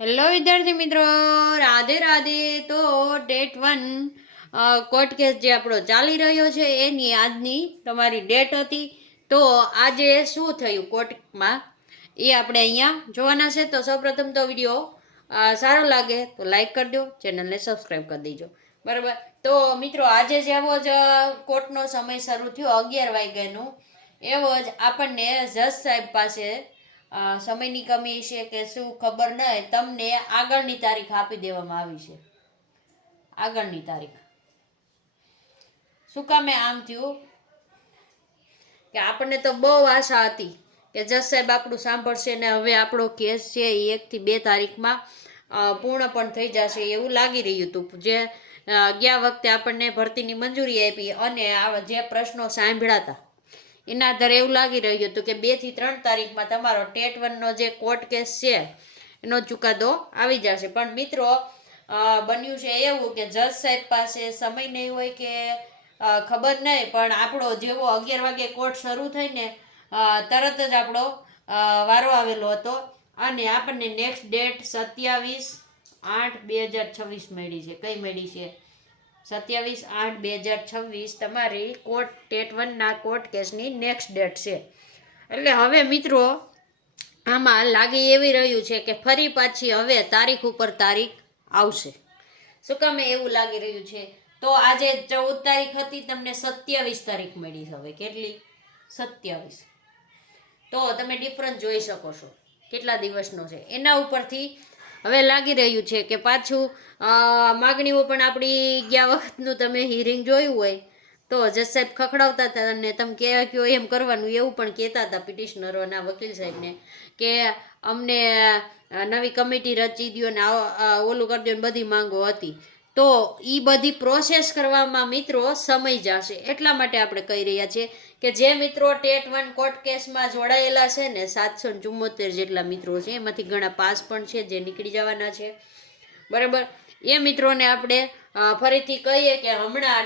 Hello વિદ્યાર્થી મિત્રો, રાધે રાધે. તો ડેટ 1 કોર્ટ કેસ જે આપણો ચાલી રહ્યો છે એની આજની તમારી ડેટ હતી. તો આજે શું થયું કોર્ટમાં એ આપણે અહીંયા જોવાના છે. તો સૌપ્રથમ તો વિડીયો સારો લાગે તો લાઈક કરી દો, ચેનલને સબસ્ક્રાઈબ કરી દેજો, બરાબર. તો મિત્રો આજે જેવો જ કોર્ટનો સમય શરૂ થયો 11 વાગ્યાનું, એવો જ આપણને જજ સાહેબ પાસે સમયની કમી છે કે શું ખબર નહીં, તમને આગળની તારીખ આપી દેવામાં આવી છે. આગળની તારીખ શું કામે આમ થયું કે આપણને તો બહુ આશા હતી કે જજ સાહેબ આપણું સાંભળશે ને હવે આપણો કેસ છે એ 1 થી 2 તારીખમાં પૂર્ણ પણ થઈ જશે એવું લાગી રહ્યું હતું. જે ગયા વખતે આપણને ભરતીની મંજૂરી આપી અને જે પ્રશ્નો સાંભળ્યા હતા એના આધારે એવું લાગી રહ્યું હતું કે 2 થી 3 તારીખમાં તમારો ટેટ 1નો જે કોર્ટ કેસ છે એનો ચુકાદો આવી જશે. પણ મિત્રો બન્યું છે એવું કે જજ સાહેબ પાસે સમય નહીં હોય કે ખબર નહીં, પણ આપણો જેવો 11 વાગે કોર્ટ શરૂ થઈને તરત જ આપણો વારો આવેલો હતો અને આપણને નેક્સ્ટ ડેટ 27/8/2026 મળી છે. કઈ મળી છે? 27/8/2026 તમારી કોર્ટ ટેટ 1ના કોર્ટ કેસની નેક્સ્ટ ડેટ છે. એટલે હવે મિત્રો આમાં લાગી એવી રહ્યું છે કે ફરી પાછી હવે તારીખ ઉપર તારીખ આવશે. શું કામે એવું લાગી રહ્યું છે? તો આજે 14 તારીખ હતી, તમને 27 તારીખ મળી. હવે કેટલી? 27. તો તમે ડિફરન્સ જોઈ શકો છો કેટલા દિવસનો છે. એના ઉપરથી હવે લાગી રહ્યું છે કે પાછું માગણીઓ પણ આપણી ગયા વખતનું તમે હિયરિંગ જોયું હોય તો જજ સાહેબ ખખડાવતા હતા અને તમે કહો એમ કરવાનું એવું પણ કહેતા હતા પિટિશનરોના વકીલ સાહેબને કે અમને નવી કમિટી રચી દો ને ઓલું કરી દો ને બધી માંગો હતી. તો એ બધી પ્રોસેસ કરવામાં મિત્રો સમય જશે. એટલા માટે આપણે કહી રહ્યા છીએ કે જે મિત્રો ટેટ 1 કોર્ટ કેસમાં જોડાયેલા છે ને 774 જેટલા મિત્રો છે, એમાંથી ઘણા પાસ પણ છે જે નીકળી જવાના છે, બરાબર. એ મિત્રોને આપણે ફરીથી કહીએ કે હમણાં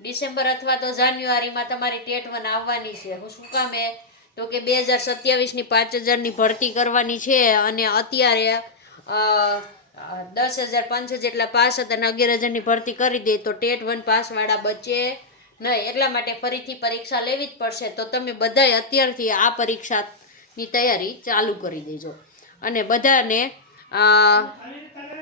ડિસેમ્બર અથવા તો જાન્યુઆરીમાં તમારી ટેટ 1 આવવાની છે. શું કામે? તો કે 2027ની 5000ની ભરતી કરવાની છે અને અત્યારે 10,500 જેટલા પાસ હતા અને 11,000ની ભરતી કરી દે તો ટેટ 1 પાસવાળા બચે નહીં. એટલા માટે ફરીથી પરીક્ષા લેવી જ પડશે. તો તમે બધાય અત્યારથી આ પરીક્ષાની તૈયારી ચાલુ કરી દેજો. અને બધાને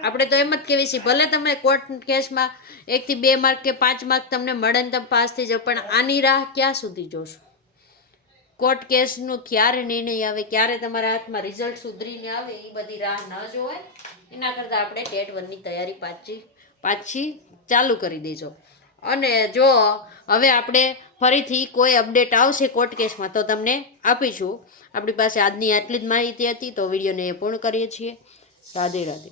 આપણે તો એમ જ કહેવી છે ભલે તમે કોર્ટ કેસમાં 1 થી 2 માર્ક કે 5 માર્ક તમને મળે ને તમે પાસ થઈ જાઓ, પણ આની રાહ ક્યાં સુધી જોશો? કોર્ટ કેસનું ક્યારે નિર્ણય આવે, ક્યારે તમારા હાથમાં રિઝલ્ટ સુધરીને આવે, એ બધી રાહ ન જોવાય. એના કરતાં આપણે ટેટ 1ની તૈયારી પાછી ચાલુ કરી દેજો. અને જો હવે આપણે ફરીથી કોઈ અપડેટ આવશે કોર્ટ કેસમાં તો તમને આપીશું. આપણી પાસે આજની આટલી જ માહિતી હતી. તો વિડીયોને પૂર્ણ કરીએ છીએ. રાધે રાધે.